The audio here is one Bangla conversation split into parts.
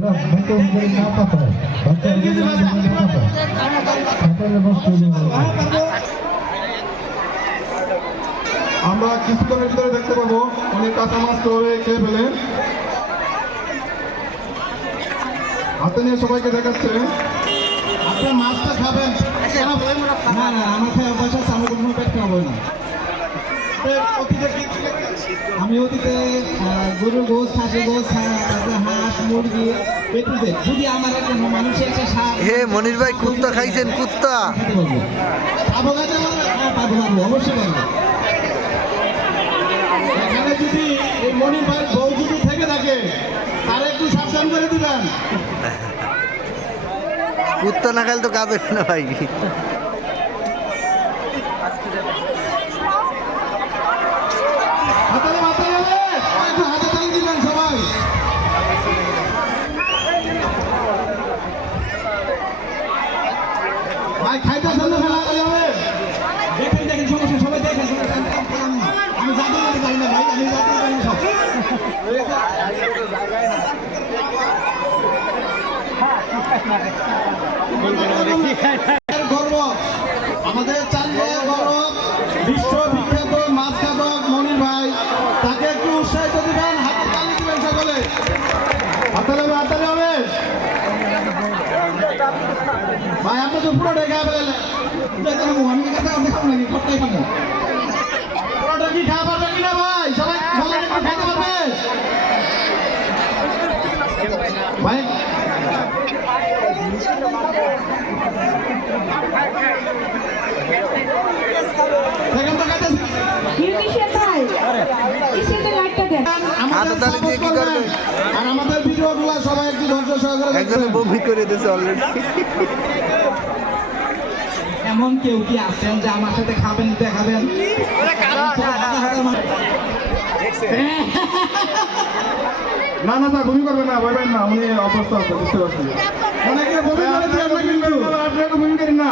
আমরা কিছুক্ষণের ভিতরে দেখতে পাবো উনি কাঁচা মাছ ধরে খেয়ে ফেলে হাতে নিয়ে সবাইকে দেখাচ্ছে। আপনার মাছটা খাবেন না না আমার খাওয়া পয়সা আছে, আমার কোনো পেট খাওয়াবো না। আমি অতীতে গরুর গোস, খাসি গোস, হাঁস, মুরগি পেটুতে যদি আমার একটা মানুষ এসে হে মনির ভাই কুত্তা খাইছেন? কুত্তা পাবো গাছে পাবো অবশ্যই পাবো। এখানে যদি এই মনির ভাই বউ যদি থেকে থাকে তারা একটু সাবধান করে দিবেন। কুত্তা না খাইলে তো কাজ হবে না ভাই। হাতে তালি দিবেন সবাই। ভাই খাইতে সামনে ফেলা হবে। দেখেন দেখেন সমস্যা, সবাই দেখেন। আমি জাদু জানি না ভাই, আমি জাদু জানি সব। গর্ব আমাদের চান্দে গর্ব বিশ্ববিখ্যাত মাছ খাদক মনির ভাই, তাকে একটু উৎসাহিত দিবেন, হাতে তালি দিবেন সকলে। হাতালে হবে, হাতালে হবে ভাই। আপনি তো পুরো ডেকে আমি কথা আপনি খাবো নাকি? কতটাই খাবো পুরোটা কি খাওয়া পারবে কিনা ভাই? সবাই ভালো খাইতে পারবে ভাই? আর আমাদের ভিডিওগুলো সবাই একটু ধৈর্য সহকারে একজন বমি করে দিয়েছে অলরেডি। এমন কেউ কি আছেন যে আমার সাথে খাবেন, দেখাবেন? না না স্যার ভূমি করবেন না, ভয়বেন না, উনি অসুস্থ আছে, বুঝতে পারছি। অনেকে বমি করে দিয়ে আমরা কিন্তু আপনি একটু ভূমি করেন না।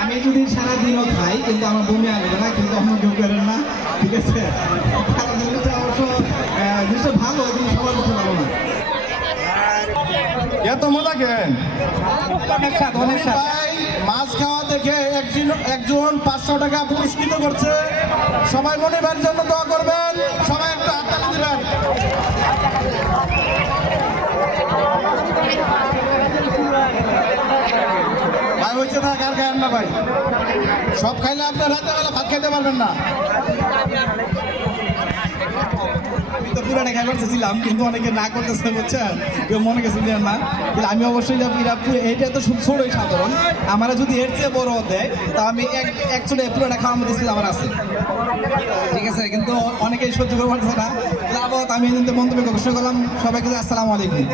আমি যদি সারাদিনও খাই কিন্তু আমার বমি আসবে না, কিন্তু আমার কেউ করেন না, ঠিক আছে? কারণ জিনিসটা অবশ্য জিনিসটা ভালো, কিন্তু সবার পক্ষে ভালো না। এত মজা কেন? মাছ খাওয়া দেখে একজন 500 টাকা পুরস্কৃত করছে। সবাই মনির জন্য দোয়া করবেন, সবাই একটু হাততালি দিবেন। ভাই হচ্ছে না, কার খায়েন না ভাই? সব খাইলে আপনার রাতে বেলা ভাত খাইতে পারবেন না। আমি তো পুরাটা খাইবার চেয়েছিলাম, কিন্তু অনেকে না করতেছে, বুঝছেন? কেউ মনে গেছিলেন না, কিন্তু আমি অবশ্যই এইটা তো ছোটই সাধারণ। আমার যদি এর চেয়ে বড় দেয় তা আমি একচুয়ালি পুরাটা খাওয়ার মধ্যে ছিল আমার আছে, ঠিক আছে? কিন্তু অনেকেই সহ্য করতে পারছে না। যাবত আমি মন্তব্য ঘোষণা করলাম। সবাইকে আসসালামু আলাইকুম।